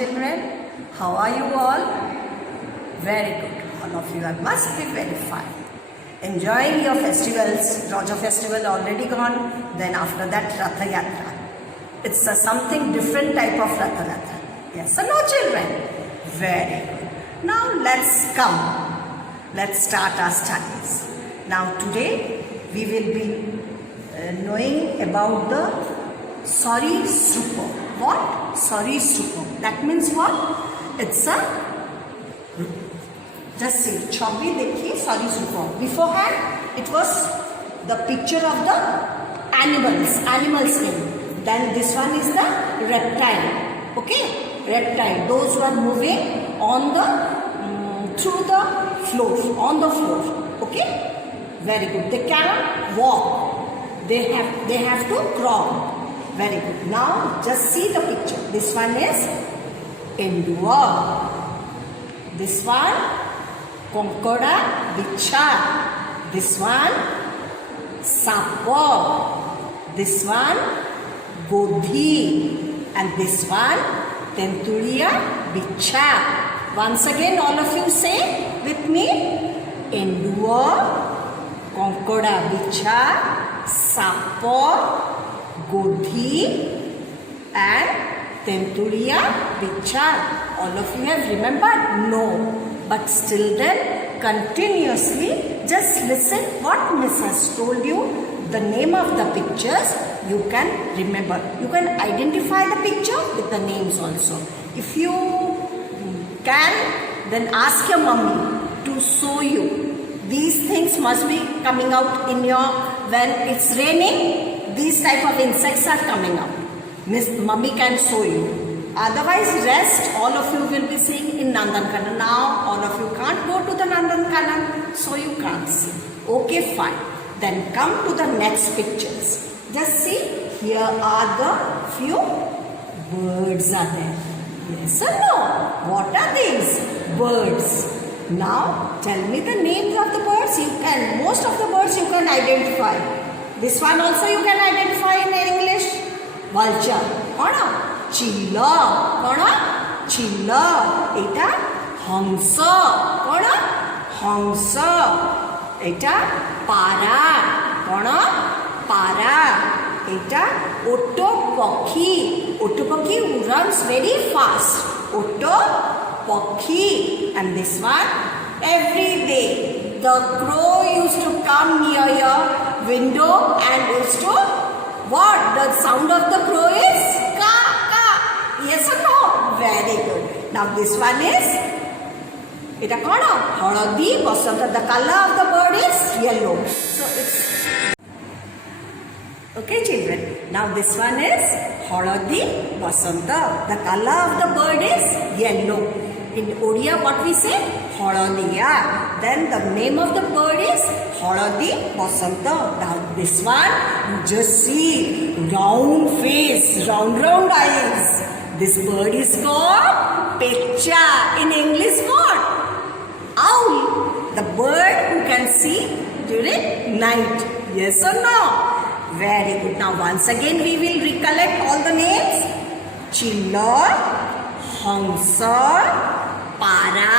children. How are you all? Very good. All of you must be very fine. Enjoying your festivals. Raja festival already gone. Then after that Ratha Yatra. It's a something different type of Ratha Yatra. Yes or no, children? Very good. Now let's come. Let's start our studies. Now today we will be knowing about the Sorry Super. What? Sorry Super. That means what? It's a, just see, Chobbi dekhiye Sorry Super. Beforehand it was the picture of the animals name. Then this one is the reptile. Okay? Reptile. Those who are moving on the through the floor, on the floor. Okay? Very good. They cannot walk. They have to crawl. Very good. Now just see the picture. This one is Endua. This one Konkoda Bicha. This one Sapo. This one Godhi. And this one Tenturia Bicha. Once again all of you say with me. Endua, Konkoda Bicha, Sapo, Godhi and Tenturia Bicha. All of you have remembered? No. But still then continuously just listen what Miss has told you. The name of the pictures you can remember. You can identify the picture with the names also. If you can, then ask your mummy to show you. These things must be coming out in your, when it's raining, these type of insects are coming out. Miss Mummy can show you. Otherwise rest all of you will be seeing in Nandankanan. Now all of you can't go to the Nandankanan, so you can't see. Okay, fine. Then come to the next pictures. Just see, here are the few birds are there. Yes or no? What are these? Birds. Now tell me the names of the birds. You can, most of the birds you can identify. This one also you can identify in English. Vulture. Kona? Chilla. Kona? Chilla. Eta Hamsa. Kona? Hamsa. Eta Para. Kona? Para. Eta Otto Pakhi. Otto Pakhi runs very fast. Otto Pakhi. And this one, every day the crow used to come near your window and used to, what? The sound of the crow is ka ka. Yes or no? Very good. Now this one is, eta kona? Haladi Basanta. The color of the bird is yellow. So it's, okay children. Now this one is Haladi Basanta. The color of the bird is yellow. In Odia what we say? Haladiya. Then the name of the bird is Haladi Basanta. Now this one, you just see round face, round eyes. This bird is called Pecha. In English what? Owl. The bird who can see during night. Yes or no? Very good. Now once again we will recollect all the names. Chilla, Hamsa, Para,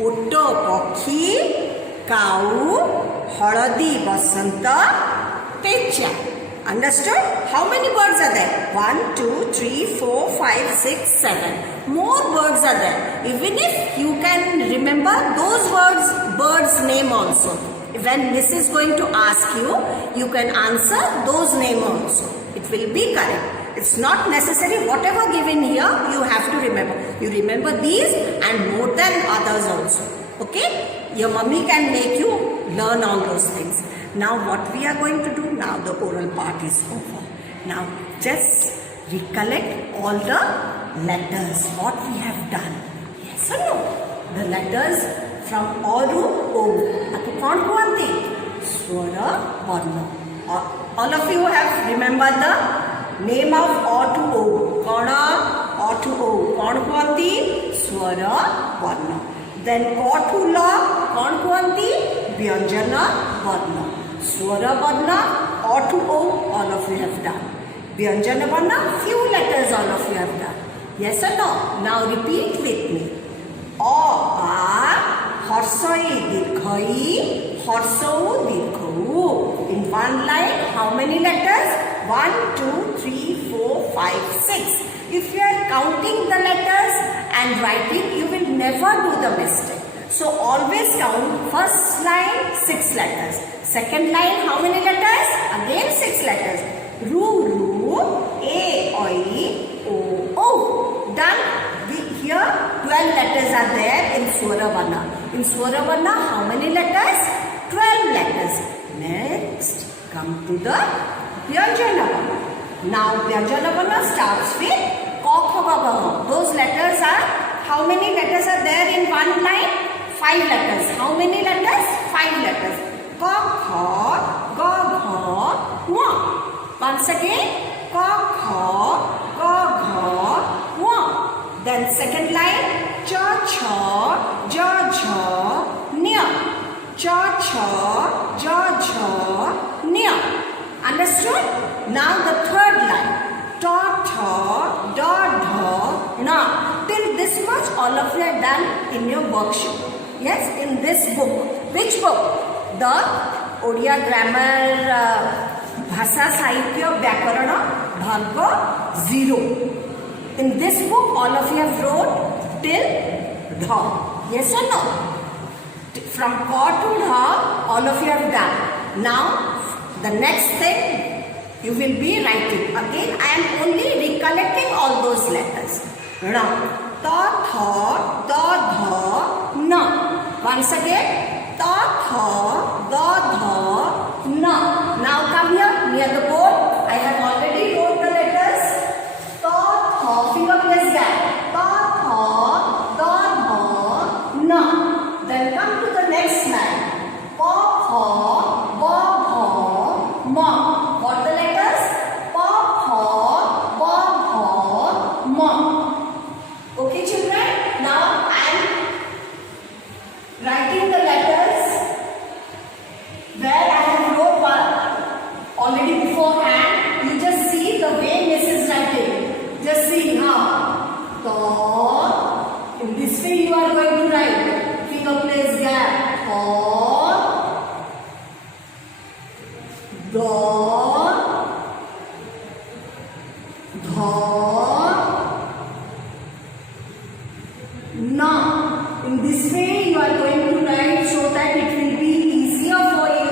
Otto Pakhi, Cow, Haladi Basanta, Pecha. Understood? How many birds are there? 1, 2, 3, 4, 5, 6, 7. More birds are there. Even if you can remember those birds' name also. When Miss is going to ask you, you can answer those names also. It will be correct. It's not necessary, whatever given here, you have to remember. You remember these and more than others also. Okay? Your mummy can make you learn all those things. Now what we are going to do? Now the oral part is over. Now just recollect all the letters, what we have done. Yes or no? The letters from O to O. Ato kaun kuanti? Swara Varna. All of you have remembered the name of O to O. Kona, O to O. Kaun kuanti? Swara Varna. Then Ko to La, kaun kuanti? Vyanjana Varna. Swara Varna, O to O, all of you have done. Vyanjana Varna, few letters all of you have done. Yes or no? Now repeat with me. A, Harsai Dirghai, Harsau Dirghau. In one line, how many letters? 1, 2, 3, 4, 5, 6. If you are counting the letters and writing, you will never do the mistake. So always count first line 6 letters. Second line how many letters? Again 6 letters. Ru, Ru, A, Oi, O, O. Done. Here 12 letters are there in Swara Varna. In Swara Varna how many letters? 12 letters. Next come to the Vyanjana Varna. Now Vyanjana Varna starts with Ka, Kha, Ga, Gha. Those letters are, how many letters are there in one line? 5 letters. How many letters? 5 letters. Ka, Kha, Ga, Gha, Ngha. Once again, Ka, Kha, Ga, Gha, Ngha. Then second line, Cha, Cha, Ja, Ja, Nya. Cha, Cha, Ja, Ja, Nya. Understood? Now the third line, Ta, Tha, Da, Dha, Na. Till this much all of you have done in your worksheet. Yes, in this book. Which book? The Odia Grammar Bhasa Sahitya Vyakarana Bhag 0. In this book, all of you have wrote till Dha. Yes or no? From Ka to Dha, all of you have done. Now, the next thing you will be writing. Again, I am only recollecting all those letters. Now, Ta, Tha, Da, Dha, Na. Once again, Ta, Tha, Da, Dha, Na. Now come here, near the board. I have already wrote the letters. Ta, Tha, finger place gap. Ta, Tha, Da, Dha, Na. Then come to the next line. Pa, Pha, Ba, Bha, Ma. What the letters? Pa, Pha, Ba, Bha, Ma. Okay, children? Now I am writing the letters where I have wrote one already beforehand. You just see the way Miss is writing. Just see how. Ta. In this way you are going to write. Finger place gap. Ta. Da. Dha. Na. In this way you are going to write so that it will be easier for you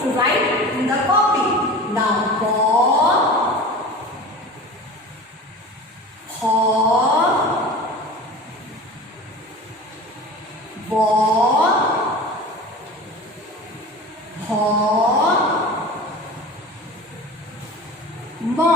to write in the copy. Now Pa, Pha, Ba, Bha, Ma.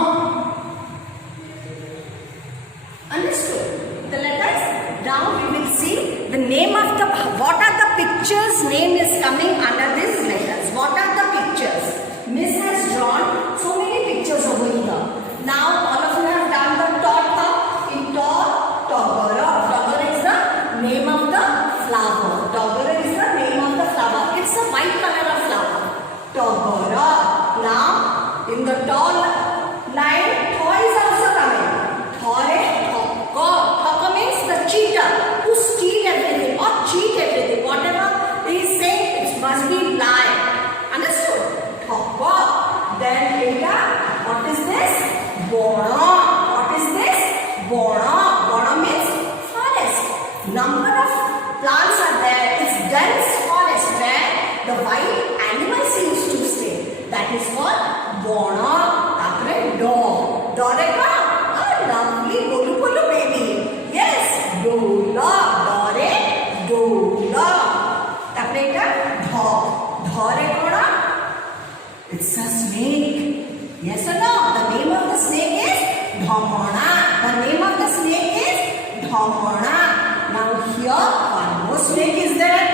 Understood? The letters. Now we will see the name of the, what are the pictures name is coming under these letters. What are the pictures? Miss has drawn so many pictures over here. Now all of you have done the Tata. In Ta, Togara. Togara is the name of the flower. Togara is the name of the flower. It's a white color of flower. Togara. Now in the tall line, Tha is also coming. Thaka means the cheater who steal everything or cheat everything. Whatever he is saying, it must be lie. Understood? Thaka. Then later, what is this? Bona. What is this? Bona. Bona means forest. Number of plants are there. It's dense forest where the wild animals used to stay. That is called Bona. After dog. Dog. Lovely Golu Golu baby. Yes. Dola. Dore. Dola. Tapre Dha. Dhare koda. It's a snake. Yes or no? The name of the snake is Dhamana. The name of the snake is Dhamana. Now here one more snake is there.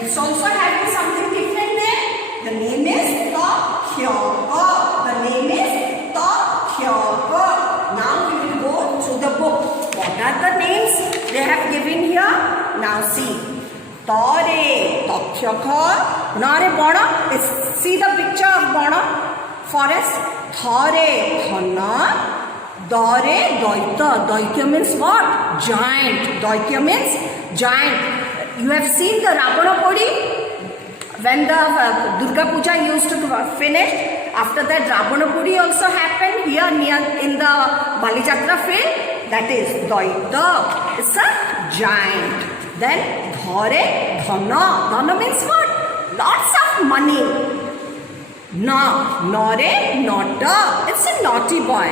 It's also having something different there. The name is Takhyaka. The name is Takhyaka. Now we will go through the book. What are the names they have given here? Now see. Tare, Takhyaka, Nare Bona. See the picture of Bona forest. Thare, Thana, Dore Doita. Doitya means what? Giant. Doitya means giant. You have seen the Ravana Podi? When the Durga Puja used to finish, after that Ravana Podi also happened here near in the Balijatra field. That is Doita. It's a giant. Then Dhore Dhana. Dhana means what? Lots of money. Na. Nore Nota. It's a naughty boy.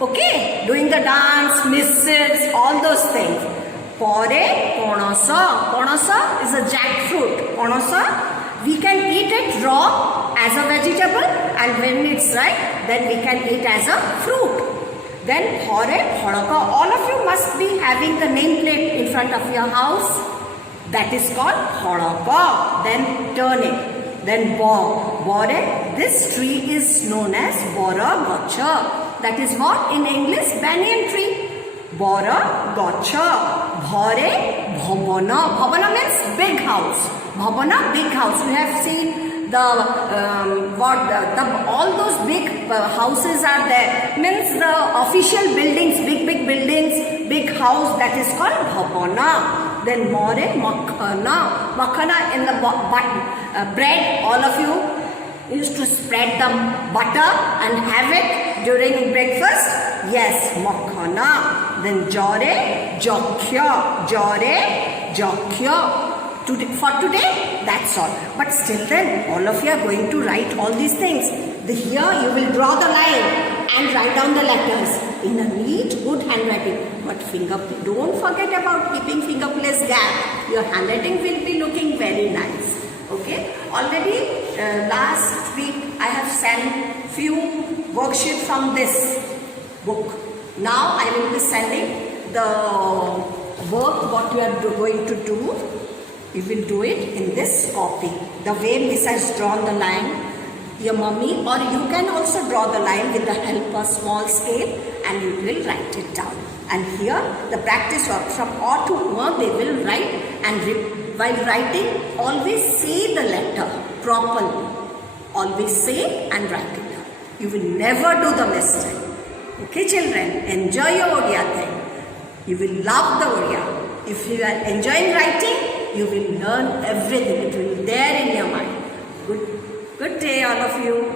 Okay, doing the dance, misses, all those things. Pore Ponasa. Ponasa is a jackfruit. Ponasa, we can eat it raw as a vegetable, and when it's ripe, then we can eat as a fruit. Then Hore Horaka. All of you must be having the nameplate in front of your house. That is called Horaka. Then turn it. Then Bore. This tree is known as Bora Gacha. That is what in English? Banyan tree. Bora Gacha. Bhore Bhavana. Bhavana means big house. Bhavana, big house. We have seen the all those big houses are there. Means the official buildings, big buildings, big house. That is called Bhavana. Then More Makhana. Makhana in the bread. All of you used to spread the butter and have it during breakfast. Yes, Makhana. Then Jore Jokhya. Jore Jokhya. For today, that's all. But still then, all of you are going to write all these things. Here you will draw the line and write down the letters in a neat, good handwriting. But don't forget about keeping fingerplace gap. Your handwriting will be looking very nice. Okay? Already last week I have sent few worksheets from this book. Now I will be sending the work what you are going to do. You will do it in this copy. The way Miss has drawn the line, your mummy, or you can also draw the line with the help of small scale, and you will write it down. And here the practice work from A to Ma they will write, and while writing always say the letter properly. Always say and write it down. You will never do the mistake. Okay children, enjoy your Odia thing. You will love the Odia. If you are enjoying writing, you will learn everything. It will be there in your mind. Good day all of you.